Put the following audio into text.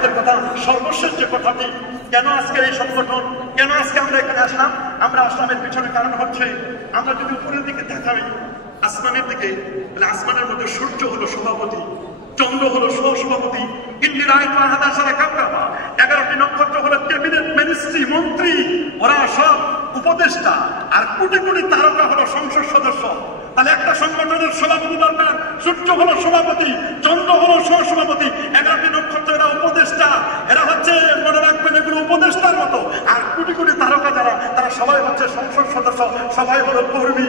আয়াতের কথা, সর্বশেষ যে কথাটি, কেন আজকে এই সংগঠন, কেন আজকে আমরা এখানে আসলাম? আমরা আসলামের পিছনে কারণ হচ্ছে, আমরা যদি উপরের দিকে তাকাই আসমানের দিকে, তাহলে আসমানের মধ্যে সূর্য হলো সভাপতি, চন্দ্র হলো সহসভাপতি, ইন্দিরা 11টি নক্ষত্র হলো ক্যাবিনেট মিনিস্ট্রি, মন্ত্রী, ওরা সব উপদেষ্টা, আর কোটি কোটি তারকা হলো সংসদ সদস্য। তাহলে একটা সংগঠনের সভাপতি দরকার, সূর্য হলো সভাপতি, চন্দ্র হলো সহসভাপতি, 11টি নক্ষত্র এরা উপদেষ্টা, এরা হচ্ছে মনে রাখবেন এগুলো উপদেষ্টার মতো। আর কোটি কোটি তারকা যারা, তারা সবাই হচ্ছে সংসদ সদস্য, সবাই হলো কর্মী।